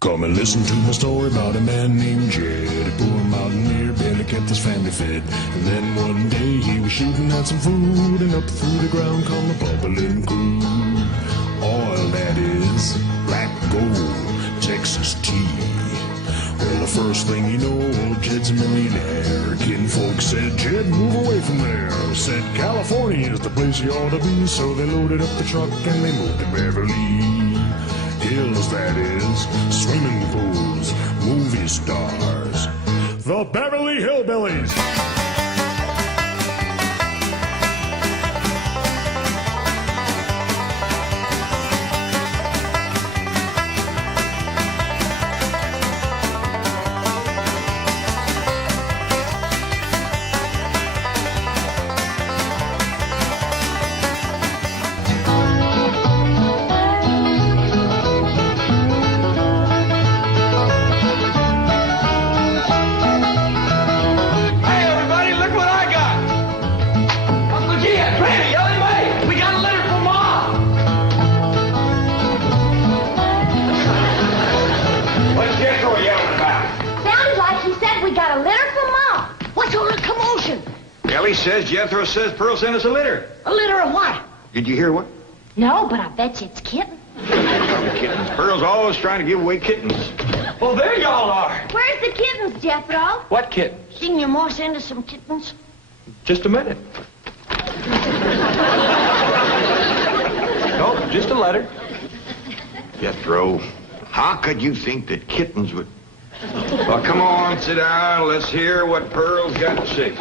Come and listen to my story about a man named Jed. A poor mountaineer barely kept his family fed. And then one day he was shooting at some food, and up through the ground come a bubbling crude oil, that is black gold, Texas tea. Well, the first thing you know, old Jed's a millionaire. Kinfolk said, Jed, move away from there. Said, California is the place you ought to be. So they loaded up the truck and they moved to Beverly Hills, that is, swimming pools, movie stars, the Beverly Hillbillies. Jethro says Pearl sent us a litter. A litter of what? Did you hear what? No, but I bet you it's kittens. Kittens. Pearl's always trying to give away kittens. Well, there y'all are. Where's the kittens, Jethro? What kittens? Didn't your ma send us some kittens? Just a minute. Nope, just a letter. Jethro, how could you think that kittens would... Well, come on, sit down. Let's hear what Pearl's got to say.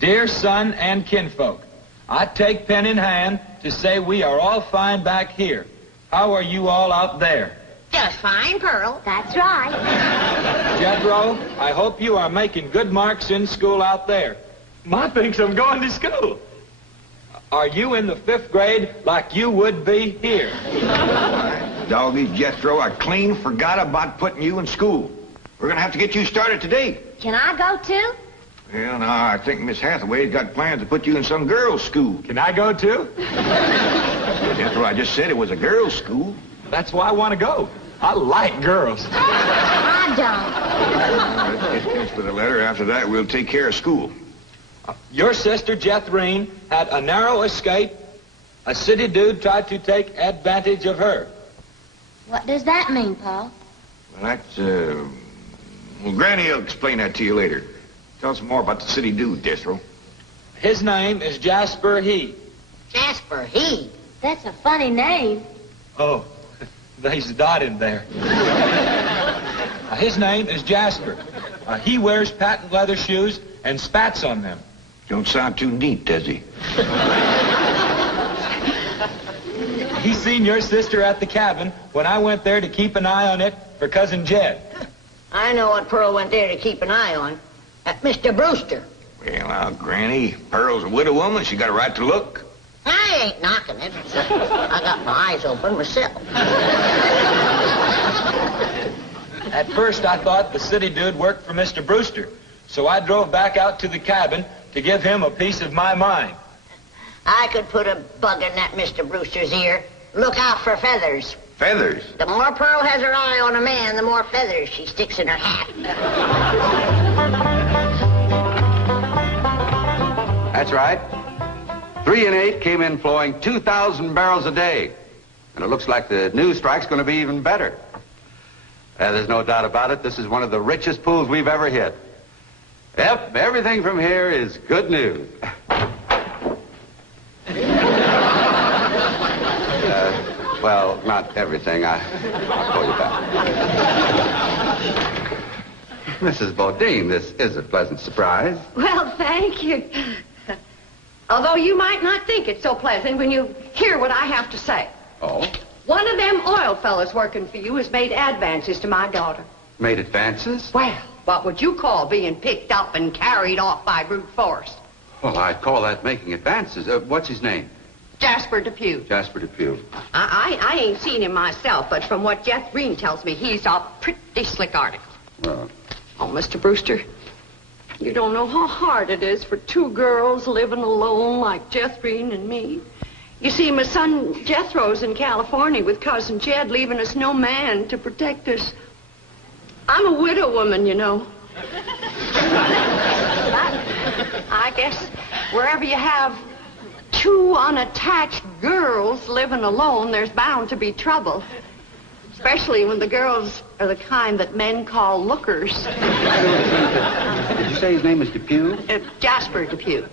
Dear son and kinfolk, I take pen in hand to say we are all fine back here. How are you all out there? Just fine, Pearl. That's right. Jethro, I hope you are making good marks in school out there. Ma thinks I'm going to school. Are you in the 5th grade like you would be here? Doggy, Jethro, I clean forgot about putting you in school. We're going to have to get you started today. Can I go too? Well, now, I think Miss Hathaway's got plans to put you in some girls' school. Can I go too? Jethro, I just said it was a girls' school. That's why I want to go. I like girls. I don't. Let's get finished with the letter. After that, we'll take care of school. Your sister, Jethrine, had a narrow escape. A city dude tried to take advantage of her. What does that mean, Paul? Well, that's, well, Granny will explain that to you later. Tell us more about the city dude, Jethro. His name is Jasper He. Jasper He? That's a funny name. Oh, there's a dot in there. His name is Jasper. He wears patent leather shoes and spats on them. Don't sound too neat, does he? He seen your sister at the cabin when I went there to keep an eye on it for Cousin Jed. I know what Pearl went there to keep an eye on. Mr. Brewster. Well, now, Granny, Pearl's a widow woman. She got a right to look. I ain't knocking it. I got my eyes open myself. At first, I thought the city dude worked for Mr. Brewster, so I drove back out to the cabin to give him a piece of my mind. I could put a bug in that Mr. Brewster's ear. Look out for feathers. Feathers? The more Pearl has her eye on a man, the more feathers she sticks in her hat. That's right. 3 and 8 came in flowing 2,000 barrels a day. And it looks like the new strike's going to be even better. There's no doubt about it. This is one of the richest pools we've ever hit. Yep, everything from here is good news. Well, not everything. I'll call you back. Mrs. Bodine, this is a pleasant surprise. Well, thank you. Although you might not think it's so pleasant when you hear what I have to say. Oh? One of them oil fellas working for you has made advances to my daughter. Made advances? Well, what would you call being picked up and carried off by brute force? Well, I'd call that making advances. What's his name? Jasper Depew. Jasper Depew. I ain't seen him myself, but from what Jeff Green tells me, he's a pretty slick article. Well. Oh, Mr. Brewster, You don't know how hard it is for two girls living alone like Jethrine and me. You see, my son Jethro's in California with Cousin Jed, leaving us no man to protect us. I'm a widow woman, you know. I guess wherever you have two unattached girls living alone, there's bound to be trouble. Especially when the girls are the kind that men call lookers. Did you say his name is Depew? Jasper Depew.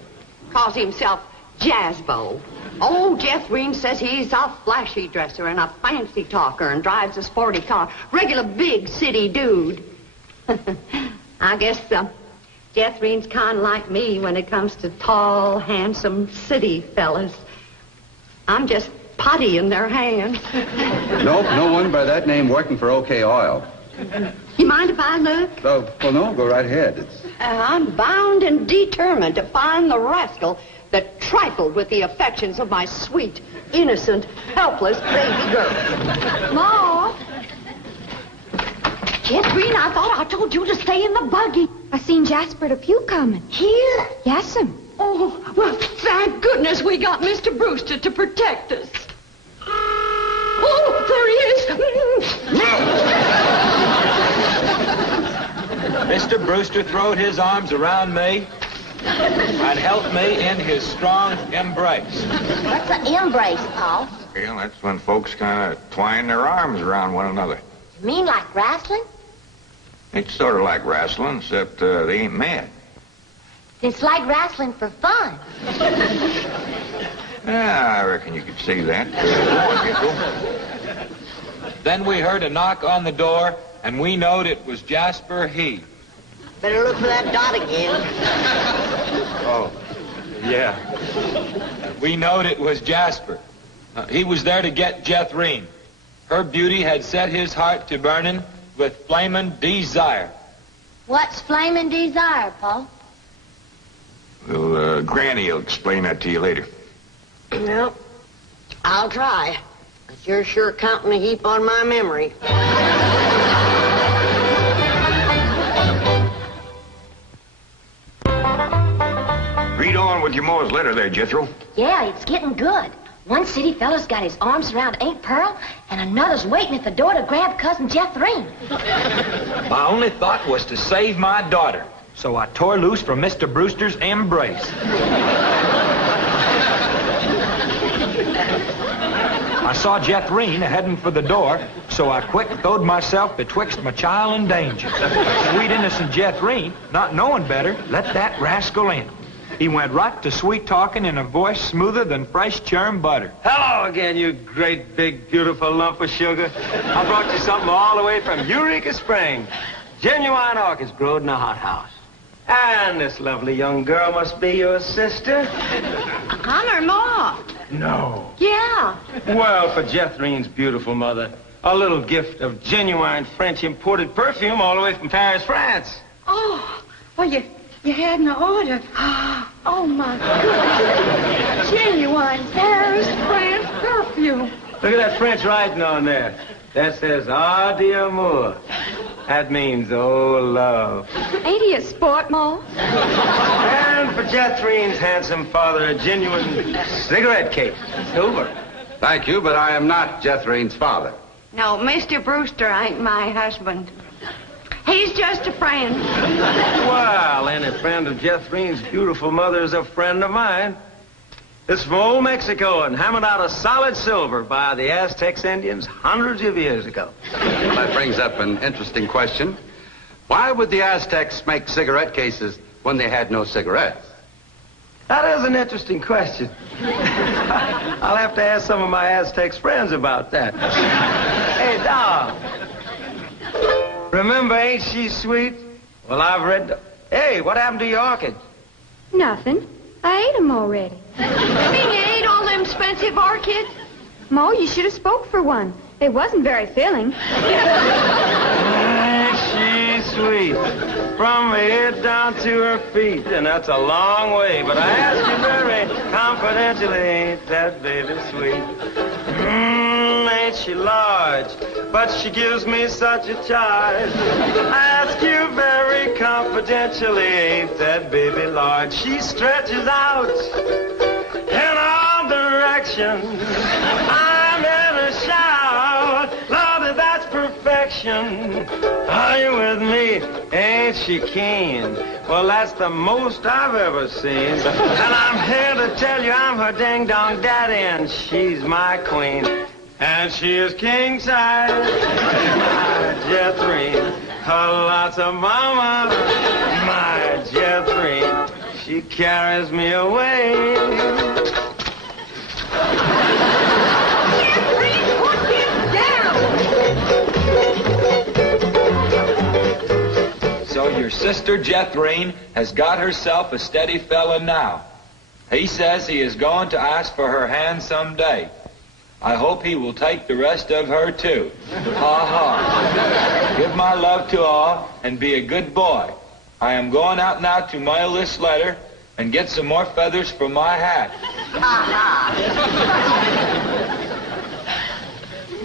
Calls himself Jazzbo. Oh, Jethrine says he's a flashy dresser and a fancy talker and drives a sporty car. Regular big city dude. I guess Jethrine's kind of like me when it comes to tall, handsome city fellas. I'm just putty in their hands. Nope, no one by that name working for OK Oil. You mind if I look? Oh, well, no, go right ahead. I'm bound and determined to find the rascal that trifled with the affections of my sweet, innocent, helpless baby girl. Ma! Jethrine, I thought I told you to stay in the buggy. I seen Jasper Depew coming. Here? Yes'm. Oh, well, thank goodness we got Mr. Brewster to protect us. Oh, there he is. Mr. Brewster throwed his arms around me and helped me in his strong embrace. What's an embrace, Paul? Well, that's when folks kind of twine their arms around one another. You mean like wrestling? It's sort of like wrestling, except they ain't mad. It's like wrestling for fun. Yeah, I reckon you could see that. Go on, Gecko. Then we heard a knock on the door, and we knowed it was Jasper He. Better look for that dot again. Oh, yeah. We knowed it was Jasper. He was there to get Jethrine. Her beauty had set his heart to burning with flaming desire. What's flaming desire, Paul? Well, Granny will explain that to you later. Well, I'll try. But you're sure counting a heap on my memory. Read on with your Mo's letter there, Jethro. Yeah, it's getting good. One city fella's got his arms around Aunt Pearl, and another's waiting at the door to grab Cousin Jethrine. My only thought was to save my daughter, so I tore loose from Mr. Brewster's embrace. I saw Jethrine heading for the door, so I quick throwed myself betwixt my child and danger. Sweet innocent Jethrine, not knowing better, let that rascal in. He went right to sweet-talking in a voice smoother than fresh churned butter. Hello again, you great, big, beautiful lump of sugar. I brought you something all the way from Eureka Springs. Genuine orchids growed in a hothouse. And this lovely young girl must be your sister. I'm her ma. No. Yeah. Well, for Jethrine's beautiful mother, a little gift of genuine French imported perfume all the way from Paris, France. Oh, well, you hadn't ordered. Oh, my goodness. Genuine Paris, France perfume. Look at that French writing on there. That says, "Ah, d'amour." That means, oh, love. Ain't he a sport, Ma? And for Jethrine's handsome father, a genuine cigarette case, silver. Thank you, but I am not Jethrine's father. No, Mr. Brewster ain't my husband. He's just a friend. Well, any friend of Jethrine's beautiful mother is a friend of mine. It's from old Mexico and hammered out of solid silver by the Aztecs Indians hundreds of years ago. That brings up an interesting question. Why would the Aztecs make cigarette cases when they had no cigarettes? That is an interesting question. I'll have to ask some of my Aztecs friends about that. Hey, Dom. Remember, ain't she sweet? Well, I've read... Hey, what happened to your orchids? Nothing. I ate 'em already. You mean you ate all them expensive orchids? Ma, you should have spoke for one. It wasn't very filling. Ain't she sweet? From her head down to her feet. And that's a long way. But I ask you very confidentially, ain't that baby sweet? ain't she large? But she gives me such a charge. I ask you very confidentially, ain't that baby large? She stretches out in all directions. I'm in a shout. Lordy, that's perfection. Are you with me? Ain't she keen? Well, that's the most I've ever seen. And I'm here to tell you I'm her ding-dong daddy, and she's my queen. And she is king size, my Jethrine. Her lots of mama, my Jethrine. She carries me away. So your sister Jethrine has got herself a steady fella now. He says he is going to ask for her hand someday. I hope he will take the rest of her too. Ha ha. Give my love to all and be a good boy. I am going out now to mail this letter and get some more feathers for my hat.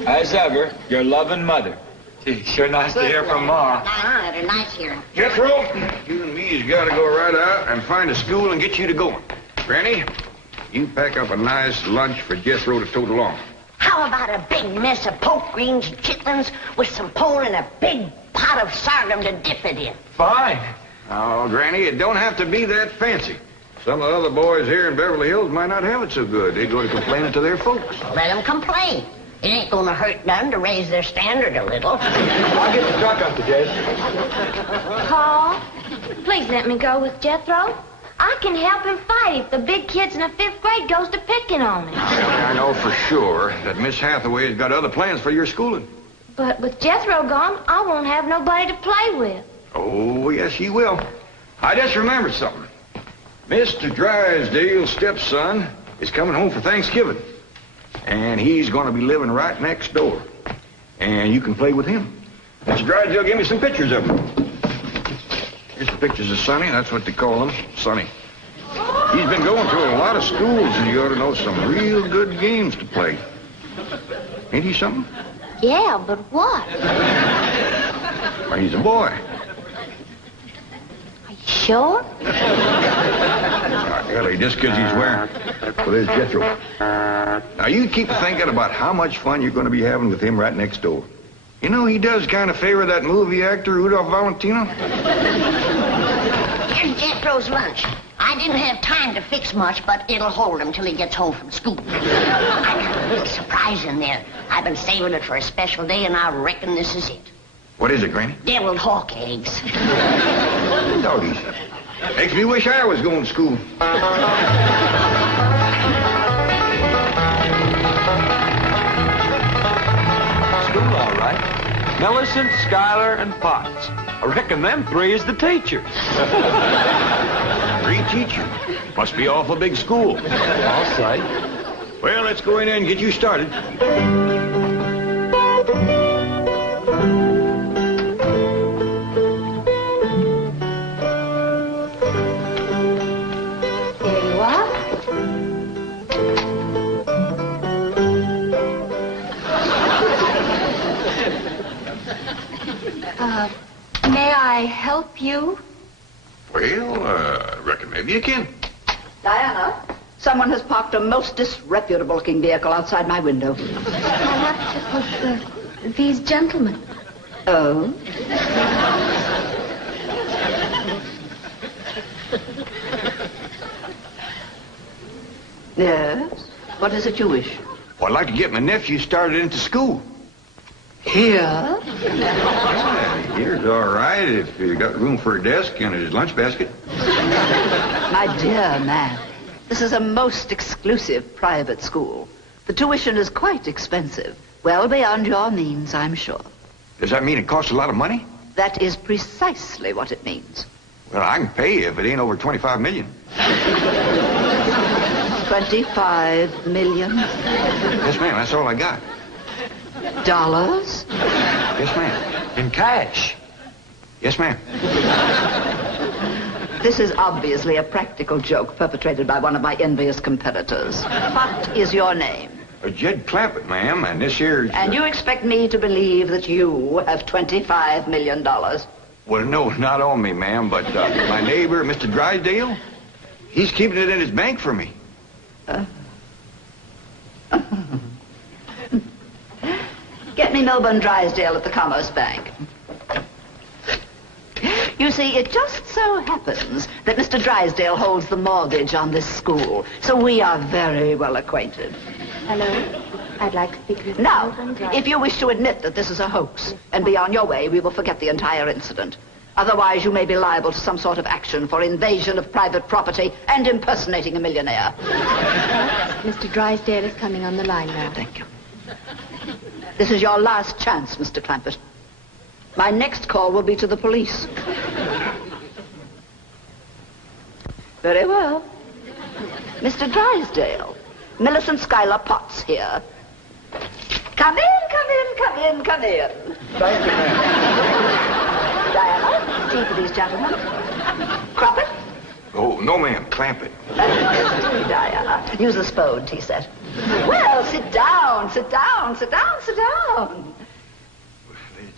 As ever, your loving mother. Gee, sure nice to hear from Ma. They're nice here. Jethro, you and me's got to go right out and find a school and get you to going. Granny, you pack up a nice lunch for Jethro to tote along. How about a big mess of poke greens and chitlins with some pole and a big pot of sorghum to dip it in? Fine. Oh, Granny, it don't have to be that fancy. Some of the other boys here in Beverly Hills might not have it so good. They go to complaining to their folks. Let them complain. It ain't gonna hurt none to raise their standard a little. I'll get the truck up to Jed. Paul, please let me go with Jethro. I can help him fight if the big kids in the 5th grade goes to picking on him. I know for sure that Miss Hathaway has got other plans for your schooling. But with Jethro gone, I won't have nobody to play with. Oh, yes, you will. I just remembered something. Mr. Drysdale's stepson is coming home for Thanksgiving. And he's going to be living right next door. And you can play with him. Mr. Drysdale gave me some pictures of him. Here's some pictures of Sonny. That's what they call him, Sonny. He's been going to a lot of schools, and you ought to know some real good games to play. Ain't he something? Yeah, but what? Well, he's a boy. Are you sure? Really, just because he's wearing... Well, there's Jethro. Now, you keep thinking about how much fun you're going to be having with him right next door. You know, he does kind of favor that movie actor, Rudolph Valentino. Here's Jethro's lunch. I didn't have time to fix much, but it'll hold him till he gets home from school. I got a little surprise in there. I've been saving it for a special day, and I reckon this is it. What is it, Granny? Deviled hawk eggs. Doggies. Makes me wish I was going to school. School, all right. Millicent, Schuyler, and Potts. I reckon them 3 is the teachers. 3 teachers. Must be awful big school. I'll say. Well, let's go in there and get you started. There you are. May I help you? Well, reckon maybe you can. Diana, someone has parked a most disreputable-looking vehicle outside my window. Perhaps it was these gentlemen. Oh? Yes? What is it you wish? Well, I'd like to get my nephew started into school. Here? Yeah, here's all right if you got room for a desk and his lunch basket. My dear man, this is a most exclusive private school. The tuition is quite expensive. Well beyond your means, I'm sure. Does that mean it costs a lot of money? That is precisely what it means. Well, I can pay you if it ain't over 25 million. 25 million? Yes, ma'am, that's all I got. Dollars? Yes, ma'am. In cash. Yes, ma'am. This is obviously a practical joke perpetrated by one of my envious competitors. What is your name? Jed Clampett, ma'am, and this here... And you expect me to believe that you have $25 million? Well, no, not on me, ma'am, but my neighbor, Mr. Drysdale, he's keeping it in his bank for me. Get me Milburn Drysdale at the Commerce Bank. You see, it just so happens that Mr. Drysdale holds the mortgage on this school, so we are very well acquainted. Hello? I'd like to speak with Now, if you wish to admit that this is a hoax and be on your way, we will forget the entire incident. Otherwise, you may be liable to some sort of action for invasion of private property and impersonating a millionaire. Mr. Drysdale is coming on the line now. Thank you. This is your last chance, Mr. Clampett. My next call will be to the police. Very well. Mr. Drysdale, Millicent Schuyler Potts here. Come in, come in, come in, come in. Thank you, ma'am. Diana, tea for these gentlemen. Croppett? Oh, no, ma'am. Clampett. Diana, use the Spode tea set. Well, sit down, sit down, sit down, sit down.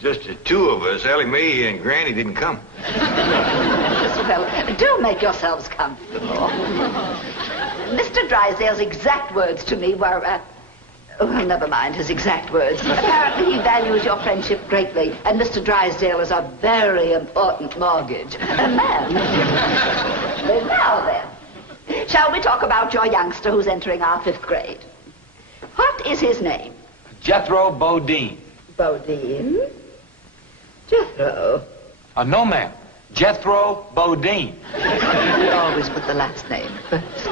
Just the two of us. Ellie Mae and Granny didn't come. Well, do make yourselves comfortable. Mr. Drysdale's exact words to me were, well, never mind his exact words. Apparently he values your friendship greatly, and Mr. Drysdale is a very important mortgage. Ma'am. Now then, shall we talk about your youngster who's entering our 5th grade? What is his name? Jethro Bodine. Bodine? Jethro. No, ma'am. Jethro Bodine. We always put the last name first.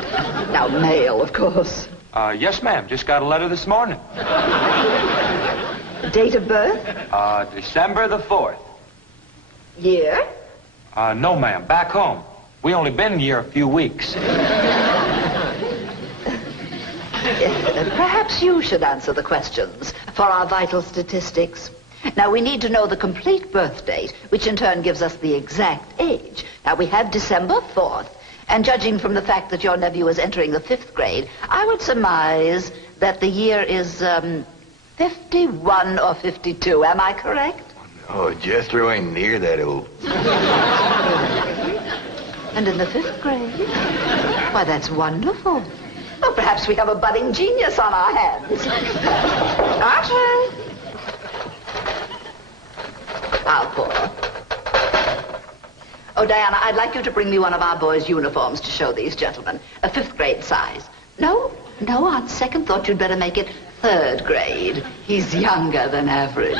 Now, male, of course. Yes, ma'am. Just got a letter this morning. Date of birth? December the 4th. Year? No, ma'am. Back home. We only been here a few weeks. Perhaps you should answer the questions for our vital statistics. Now, we need to know the complete birth date, which in turn gives us the exact age. Now, we have December 4th, and judging from the fact that your nephew is entering the 5th grade, I would surmise that the year is 51 or 52. Am I correct? Oh, Jethro ain't near that old. And in the 5th grade? Why, that's wonderful. Well, perhaps we have a budding genius on our hands. Archie! I'll pour. Oh, Diana, I'd like you to bring me one of our boys' uniforms to show these gentlemen. A 5th grade size. No, on second thought, you'd better make it 3rd grade. He's younger than average.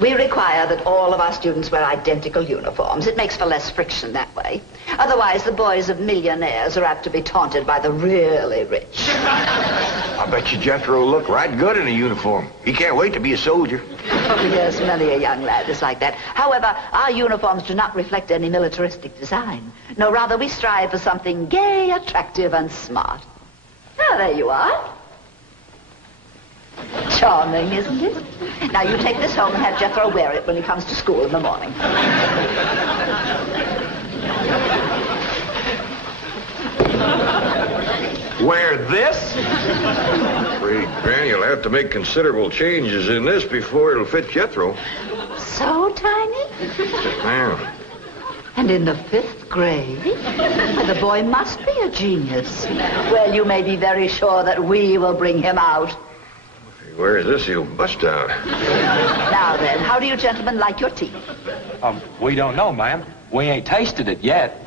We require that all of our students wear identical uniforms. It makes for less friction that way. Otherwise, the boys of millionaires are apt to be taunted by the really rich. I bet you Jethro will look right good in a uniform. He can't wait to be a soldier. Oh, yes, many a young lad is like that. However, our uniforms do not reflect any militaristic design. No, rather, we strive for something gay, attractive, and smart. Now, there you are. Charming, isn't it? Now, you take this home and have Jethro wear it when he comes to school in the morning. Wear this? I'm afraid Granny will have to make considerable changes in this before it'll fit Jethro. So tiny? Yes, ma'am. And in the 5th grade? Well, the boy must be a genius. Well, you may be very sure that we will bring him out. If he wears this, he'll bust out. Now then, how do you gentlemen like your tea? We don't know, ma'am. We ain't tasted it yet.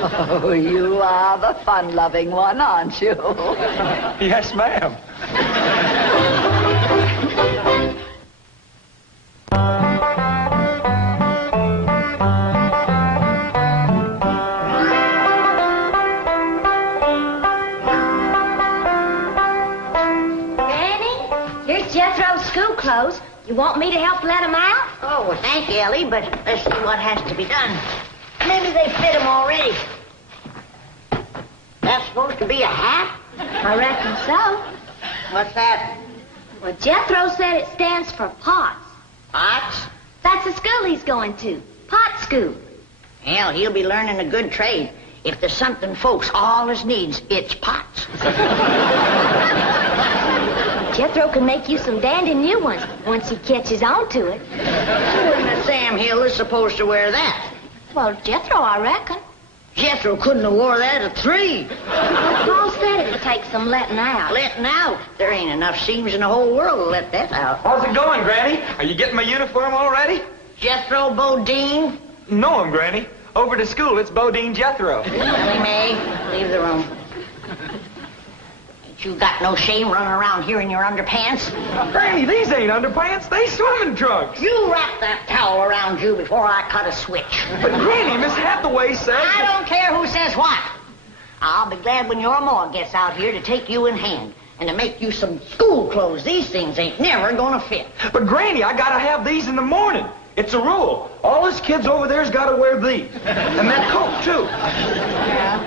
Oh, you are the fun-loving one, aren't you? Yes, ma'am. Jethro's school clothes. You want me to help let him out? Oh, well, thank you, Ellie, but let's see what has to be done. Maybe they fit him already. That's supposed to be a hat? I reckon so. What's that? Well, Jethro said it stands for Potts. Potts? That's the school he's going to. Pot school. Hell, he'll be learning a good trade. If there's something folks always needs, it's pots. Jethro can make you some dandy new ones once he catches on to it. Who in the Sam Hill is supposed to wear that? Well, Jethro, I reckon. Jethro couldn't have wore that at 3. Paul said it'd take some letting out. Letting out? There ain't enough seams in the whole world to let that out. How's it going, Granny? Are you getting my uniform already? Jethro Bodine? No, Granny. Over to school, it's Bodine Jethro. Billy May, leave the room. Ain't you got no shame running around here in your underpants? Granny, these ain't underpants. They swimming trunks. You wrap that towel around you before I cut a switch. But Granny, Miss Hathaway says... I don't care who says what. I'll be glad when your ma gets out here to take you in hand and to make you some school clothes. These things ain't never gonna fit. But Granny, I gotta have these in the morning. It's a rule. All us kids over there's gotta wear these. And that coat, too. Yeah.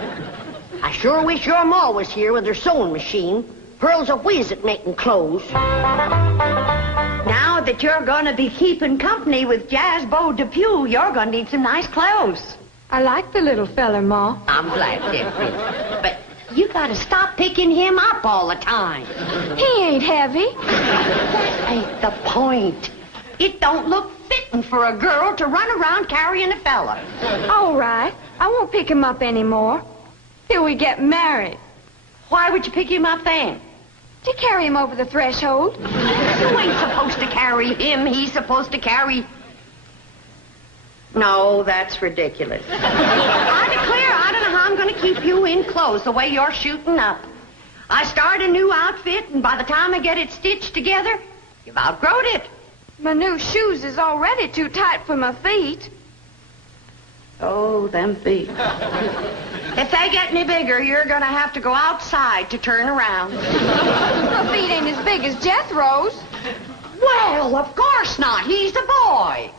I sure wish your ma was here with her sewing machine. Pearl's a whiz at making clothes. Now that you're going to be keeping company with Jazzbo Depew, you're going to need some nice clothes. I like the little fella, Ma. I'm glad, Beverly. But you got to stop picking him up all the time. He ain't heavy. That ain't the point. It don't look fitting for a girl to run around carrying a fella. All right. I won't pick him up anymore. Till we get married. Why would you pick him up then? To carry him over the threshold. You ain't supposed to carry him. He's supposed to carry... No, that's ridiculous. I declare, I don't know how I'm going to keep you in clothes the way you're shooting up. I start a new outfit, and by the time I get it stitched together, you've outgrown it. My new shoes is already too tight for my feet. Oh, them feet. If they get any bigger, you're going to have to go outside to turn around. My feet ain't as big as Jethro's. Well, of course not. He's a boy.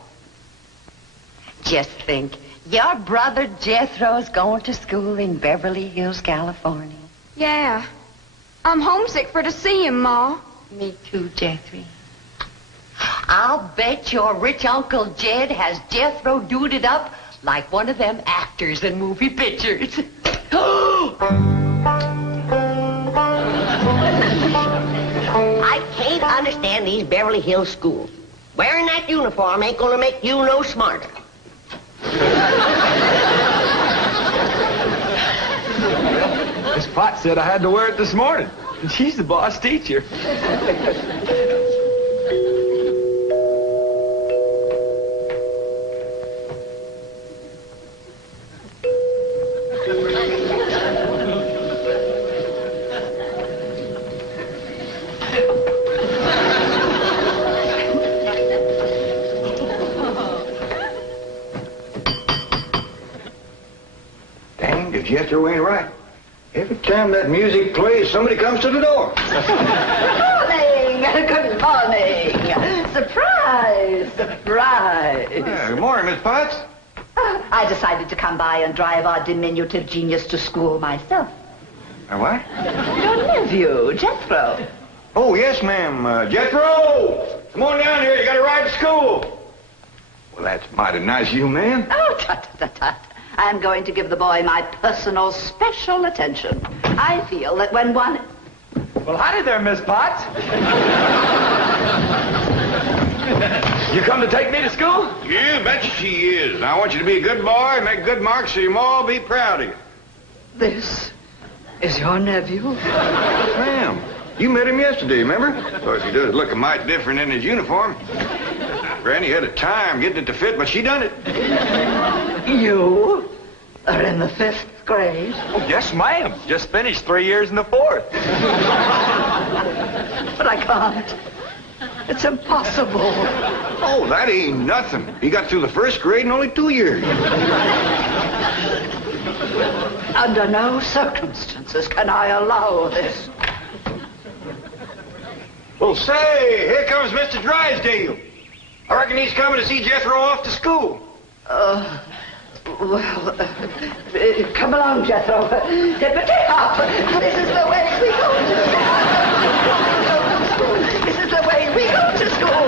Just think, your brother Jethro's going to school in Beverly Hills, California. Yeah. I'm homesick for to see him, Ma. Me too, Jethro. I'll bet your rich Uncle Jed has Jethro duded up like one of them actors in movie pictures. I can't understand these Beverly Hills schools. Wearing that uniform ain't gonna make you no smarter. Miss Potts said I had to wear it this morning. And she's the boss teacher. Dang, if Jethro ain't right. Every time that music plays, somebody comes to the door. Good morning. Good morning. Surprise. Surprise. Good morning, Miss Potts. I decided to come by and drive our diminutive genius to school myself. What? Your nephew, Jethro. Oh, yes, ma'am. Jethro! Come on down here. You got to ride to school. Well, that's mighty nice of you, ma'am. Oh, tut. I'm going to give the boy my personal special attention. I feel that when one... Well, howdy there, Miss Potts. You come to take me to school? You betcha she is. I want you to be a good boy, make good marks so your ma will be proud of you. This is your nephew? Ma'am, you met him yesterday, remember? Of course, he does look a mite different in his uniform. Granny had a time getting it to fit, but she done it. You are in the 5th grade? Oh, yes, ma'am. Just finished 3 years in the 4th. But I can't. It's impossible. Oh, that ain't nothing. He got through the 1st grade in only 2 years. Under no circumstances can I allow this. Well, say, here comes Mr. Drysdale. I reckon he's coming to see Jethro off to school. Come along, Jethro. Tippity hop. This is the way we go to school. This is the way we go to school.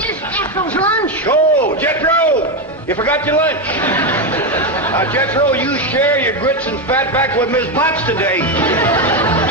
Here's Jethro's lunch. Oh, Jethro! You forgot your lunch. Now, Jethro, you share your grits and fat back with Miss Potts today.